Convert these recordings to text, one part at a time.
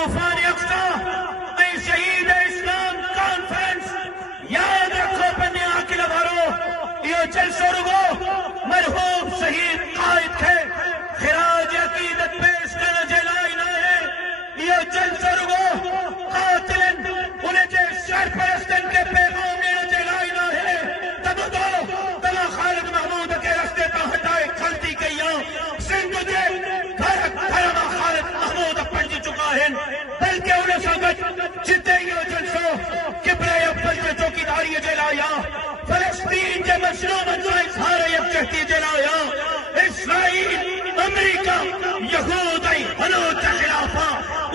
طوفان یکساں شہید اسلام کانفرنس یاد رکھو پنے آکل بھارو یہ جلسو رگو مرحوم شہید قائد کے خراج عقیدت پیش کرنا جلائی نہ ہے یہ جلسو رگو قاتلن انہیں جے شہر پرستن کے پیغام نے جلائی نہ ہے تب دو تلا خالد محمود کے رستے تا ہٹائے کھلتی کئیاں سندھ دے گھرما خالد محمود پنجی چکا ہے بلکہ انہیں سنگت جتے یہ جلسو کبرے افضل کے چوکیداری جلایا فلسطین کے مظلوم جو اظہار یکجہتی جلایا اسرائیل امریکہ یہود ہنود کے خلافہ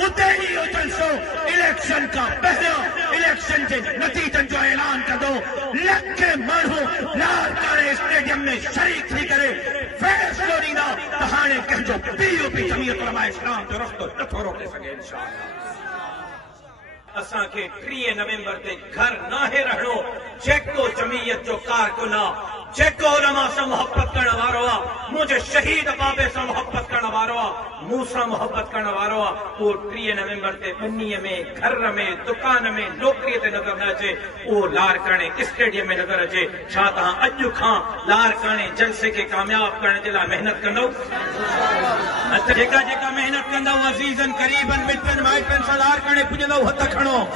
اتنی یہ جلسو الیکشن کا پہلا الیکشن کے نتیجن جو اعلان کر دو لکھے مانو لال کارے اسٹیڈیم میں شریک تھی کرے فیصلو دینا تہانے کہ جو PUP جمعیت علماء اسلام جو رخت نتھو روکے سکے انشاءاللہ اساں کے 3 نومبر تے گھر ناہے رہنو جیکو جمعیت جو کارکنا جیکو علماء سے محبت کرنا واروا مجھے شہید بابے سے محبت کرنا واروا موسیٰ محبت کرنا واروا وہ 3 نومبر تے بنی میں گھر میں دکان میں نوکری تے نظر نہ اچے وہ لار کرنے اسٹیڈیم میں نظر اچے شاہتاں اجو کھاں لار کرنے جلسے کے کامیاب کرنے جلا محنت کرنو جیکا محنت کرنا عزیزن قریبن مٹن مائٹن سے لار کرنے پجندو ہتھ کھڑو